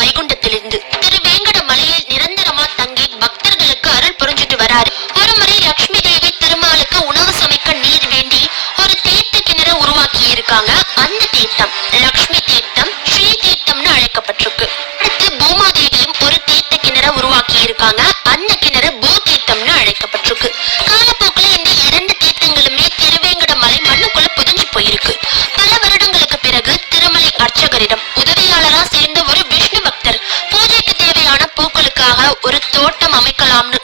வைகுண்டத்திலிருந்து திருவேங்கட மலையில் நிரந்தரமா தங்கி பக்தர்களுக்கு அருள் புரிஞ்சிட்டு வராரு. ஒரு முறை லட்சுமி தேவி திருமாலுக்கு உணவு சமைக்க நீர் வேண்டி ஒரு தீர்த்த கிணறு உருவாக்கி இருக்காங்க. அந்த தீர்த்தம் லட்சுமி தீர்த்தம், ஸ்ரீ தீர்த்தம்னு அழைக்கப்பட்டிருக்கு. அடுத்து பூமாதேவியும் ஒரு தீர்த்த கிணறு உருவாக்கி இருக்காங்க. அந்த கிணறு பூ தீர்த்தம்னு அழைக்கப்பட்டிருக்கு. காலப்போக்கில் இந்த இரண்டு தீர்த்தங்களுமே திருவேங்கட மலை மண்ணுக்குள்ள புதிஞ்சு போயிருக்கு. பல வருடங்களுக்கு பிறகு திருமலை அர்ச்சகரிடம் உதவியாளரா சேர்ந்த ஒரு விஷ்ணு பக்தர் பூஜைக்கு தேவையான பூக்களுக்காக ஒரு தோட்டம் அமைக்கலாம்னு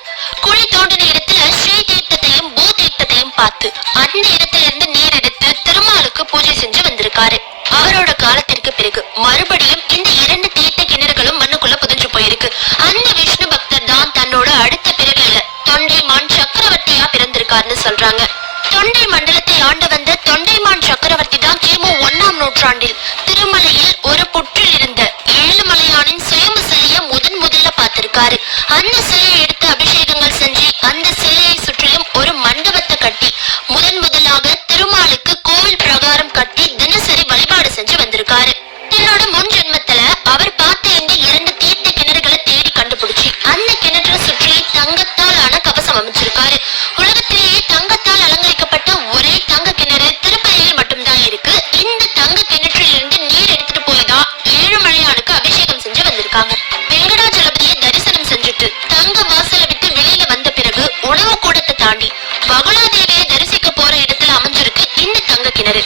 குழி தோண்டின இடத்துல ஸ்ரீ தீர்த்தத்தையும் பூ தீர்த்தத்தையும் பார்த்து அந்த இடத்திலிருந்து நீர் எடுத்து திருமாலுக்கு பூஜை செஞ்சு வந்திருக்காரு. அவரோட காலத்திற்கு பிறகு மறுபடியும் இந்த இரண்டு தீர்த்த கிணறுகளும் மண்ணுக்குள்ள புதிஞ்சு போயிருக்கு. அந்த விஷ்ணு பக்தர் தான் தன்னோட அடுத்த பிறவியில தொண்டைமான் சக்கரவர்த்தியா பிறந்திருக்காருன்னு சொல்றாங்க. தொண்டை மண்டலத்தை ஆண்டு வந்த தொண்டைமான் சக்கரவர்த்தி தான் கிமு 1ஆம் நூற்றாண்டில் திருமலையில் ஒரு புற்றில் இருந்த ஏழுமலையானின் சுயம்பு சிலையை முதல்ல பார்த்திருக்காரு. அந்த சிலையை எடுத்து அபிஷேகங்கள் செஞ்சு அந்த சிலையை சுற்றிலும் ஒரு மண்டபத்தை கட்டி முதலாக திருமாலுக்கு கோவில் பிரகாரம் கட்டி தினசரி வழிபாடு செஞ்சு வந்திருக்காரு. தன்னோட முன் ஜென்மத்துல அவர் பார்த்த இந்த இரண்டு தீர்த்த கிணறுகளை தேடி கண்டுபிடிச்சு அந்த கிணற்றை சுற்றி தங்கத்தால் ஆன கவசம் அமைச்சிருக்காரு. உலகத்திலேயே தங்கத்தால் அலங்கரிக்கப்பட்ட ஒரே தங்க கிணறு திருப்பதியில் மட்டும்தான் இருக்கு. இந்த தங்க கிணற்றில் இருந்து நீர் எடுத்துட்டு போய்தான் ஏழுமலையானுக்கு அபிஷேகம் செஞ்சு வந்திருக்காங்க. வெங்கடாச்சலபதியை தரிசனம் செஞ்சுட்டு தங்க வாசலை விட்டு வெளியில வந்த பிறகு உணவு கூடத்தை தாண்டி பகுலாதேவியை தரிசிக்க போற இடத்துல அமைஞ்சிருக்கு இந்த தங்க கிணறு.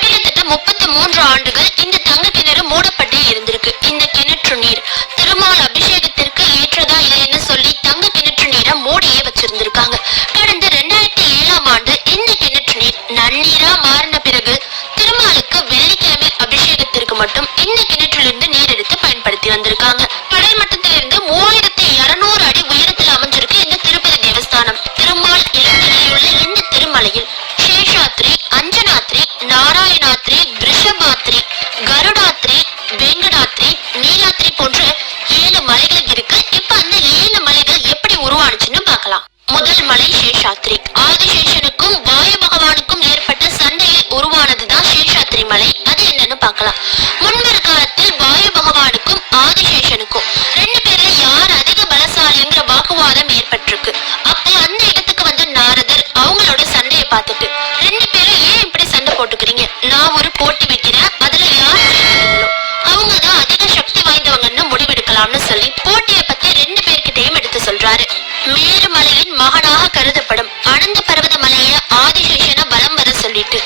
கிட்டத்தட்ட 33 ஆண்டுகள் இந்த தங்க கிணறு மூடப்பட்டே இருந்திருக்கு. இந்த கிணற்று நீர் திருமால் அபிஷேகத்திற்கு ஏற்றதா இல்லைன்னு சொல்லி தங்க கிணற்று நீரை மூடியே வச்சிருந்திருக்காங்க. கடந்த 2007ஆம் ஆண்டு இந்த கிணற்று நீர் நன்னீரா மாறின பிறகு திருமாலுக்கு வெள்ளிக்கிழமை அபிஷேகத்திற்கு மட்டும் இந்த கிணற்றிலிருந்து நீர் எடுத்து பயன்படுத்தி வந்திருக்காங்க. கடல் மட்டத்திலிருந்து 3200 அடி உயரத்தில் அமைஞ்சிருக்கு இந்த திருப்பதி தேவஸ்தானம். திருமால் எழுந்தருளியுள்ள இந்த திருமலையில் சேஷாத்ரி, அஞ்சனாத்ரி, நாராயணாத்ரி, ரிஷபாத்ரி, கருடாத்ரி, வெங்கடாத்ரி, நீலாத்ரி போன்ற 7 மலைகள் இருக்கு. இப்ப அந்த 7 மலைகள் எப்படி உருவானுச்சுன்னு பார்க்கலாம். முதல் மலை சேஷாத்ரி. ஆதிசேஷனுக்கும் வாயு பகவானுக்கும் ஏற்பட்ட சண்டையில் உருவானதுதான் சேஷாத்ரி மலை. அது என்னன்னு பார்க்கலாம். முன்வரு காலத்தில் வாயு பகவானுக்கும் ஆதிசேஷனுக்கும் 2 பேர்ல யார் அதிக பலசாலிங்கிற வாக்குவாதம் ஏற்பட்டிருக்கு. அப்போ அந்த இடத்துக்கு வந்த நாரதர் அவங்களோட சண்டையை பார்த்துட்டு 2 பேரும் ஏன் இப்படி சண்டை போட்டுக்கிறீங்க, நான் ஒரு போட்டி வைக்கிறேன், அதுல யார் ஜெயிக்கிறீங்களோ அவங்கதான் அதிக சக்தி வாய்ந்தவங்கன்னு முடிவெடுக்கலாம்னு சொல்லி போட்டியை பத்தி 2 பேர்கிட்டையும் எடுத்து சொல்றாரு. மேரு மலையின் மகனாக கருதப்படும் அனந்த பர்வத மலைய ஆதிசேஷனை பலம் வர சொல்லிட்டு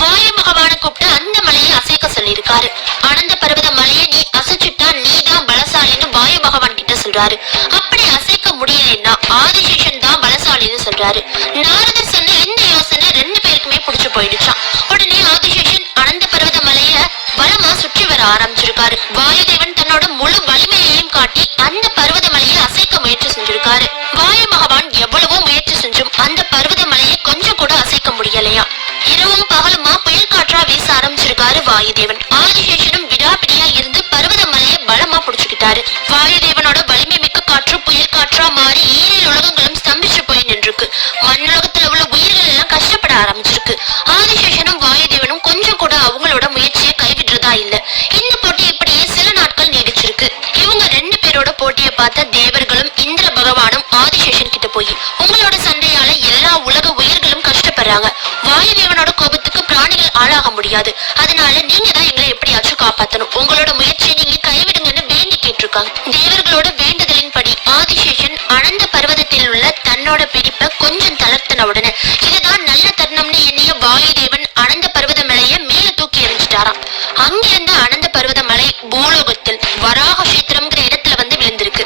வாயு பகவான கூப்பிட்டு அந்த மலையை அசைக்க சொல்லியிருக்காரு. அனந்த பர்வத மலையை நீ அசைச்சுட்டா நீதான் பலசாலின்னு வாயு பகவான் கிட்ட சொல்றாரு. அப்படி அசைக்க முடியலன்னா ஆதிசேஷன் தான் பலசாலின்னு சொல்றாரு. நாரதர் சொன்ன இந்த யோசனை 2 பேருக்குமே புடிச்சு போயிடுச்சான். உடனே ஆதிசேஷன் அனந்த பர்வத மலைய பலமா சுற்றி வர ஆரம்பிச்சிருக்காரு. வாயுதேவன் தன்னோட முழு வலிமையையும் காட்டி அந்த பர்வத மலையை அசைக்க முயற்சி செஞ்சிருக்காரு. வாயு பகவான் எவ்வளவோ முயற்சி செஞ்சும் அந்த பர்வத மலையை கொஞ்சம் கூட அசைக்க முடியலையா. இரவும் பகலுமா புயல் காற்றா வீச ஆரம்பிச்சிருக்காரு வாயுதேவன். ஆதிசேஷனும் விடாபிடியா இருந்து பர்வத மலையை பலமா புடிச்சுக்கிட்டாரு. வாயுதேவனோட வலிமை மிக்க காற்று புயல் காற்றா மாறி 7 உலகங்களும் ஸ்தம்பிச்சு போய் நின்றுருக்கு. மண்ணுலகத்துல உள்ள உயிர்கள் எல்லாம் கஷ்டப்பட ஆரம்பிச்சிருக்கு. ஆதிசேஷனும் வாயுதேவனும் கொஞ்சம் கூட அவங்களோட முயற்சியை கைவிடுறதா இல்ல. இந்த போட்டி இப்படியே சில நாட்கள் நீடிச்சிருக்கு. இவங்க 2 பேரோட போட்டியை பார்த்த தேவர்களும் இந்திர பகவானும் ஆதிசேஷன் கிட்ட போய் உங்களோட சண்டையால எல்லா உலக உயிர்களும் கஷ்டப்படுறாங்க, வாயுதேவனோட கோபத்துக்கு பிராணிகள் ஆளாக முடியாது, அதனால நீங்க தான் எங்களை எப்படியாச்சும் காப்பாத்தணும், உங்களோட முயற்சியை நீங்க கைவிடுங்கன்னு வேண்டி கேட்டிருக்காங்க. தேவர்களோட வேண்டுதலின்படி ஆதிசேஷன் அனந்த பர்வதத்தில் உள்ள தன்னோட பிடிப்பை கொஞ்சம் தளர்த்தின உடனே இதுதான் நல்ல தருணம்னு எண்ணிய வாயுதேவன் அனந்த பர்வத மலையை மேல தூக்கி எறிஞ்சிட்டாராம். அங்கிருந்த அனந்த பர்வத மலை பூலோகத்தில் வராக கஷேத்திரம்ங்கிற இடத்துல வந்து விழுந்திருக்கு.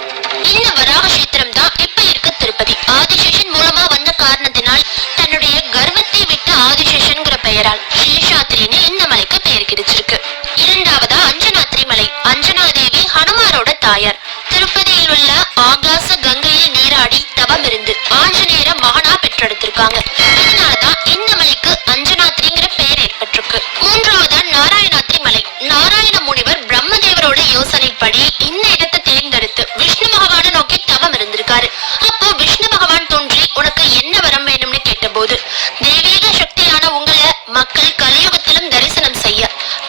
இந்த வராக கஷேத்திரம் தான் இப்ப இருக்க திருப்பதி. ஆதிசேஷன் மூலமா வந்த காரணத்தினால் தன்னுடைய கர்வத்தை விட்டு ஆதிசேஷன்ங்கிற பெயரால் சேஷாத்ரின்னு இந்த மலைக்கு பெயர் கிடைச்சிருக்கு. இரண்டாவதா அஞ்சனாத்ரி மலை. அஞ்சனாதேவி ஹனுமாரோட தாயார். திருப்பதியில் உள்ள ஆகாச கங்கையில் நீராடி தவம் இருந்து ஆஞ்சநேயர மகனா பெற்றெடுத்திருக்காங்க. இதனாலதான் இந்த மலைக்கு அஞ்சனாத்ரிங்கிற பெயர் ஏற்பட்டிருக்கு. மூன்றாவதா நாராயணாத்ரி மலை. நாராயண முனிவர் பிரம்மதேவரோட யோசனைப்படி இந்த இடத்தை தேர்ந்தெடுத்து விஷ்ணு பகவானை நோக்கி தவம் இருந்திருக்காரு. அப்போ விஷ்ணு பகவான் தோன்றி உனக்கு என்ன வரம் வேணும்னு கேட்ட போது தெய்வீக சக்தியான உங்களை மக்கள் கலியுகத்திலும் தரிசனம் செய்ய,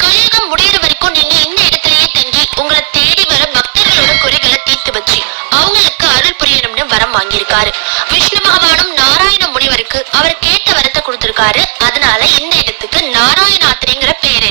கலியுகம் முடிகிற வரைக்கும் நீங்க இந்த இடத்திலேயே தங்கி உங்களை தேடி வர பக்தர்கள் கொடுத்திருக்காரு. விஷ்ணு பகவானும் நாராயண முனிவருக்கு அவர் கேட்ட வரத்தை கொடுத்திருக்காரு. அதனால இந்த இடத்துக்கு நாராயணாத்திரிங்கிற பேரு.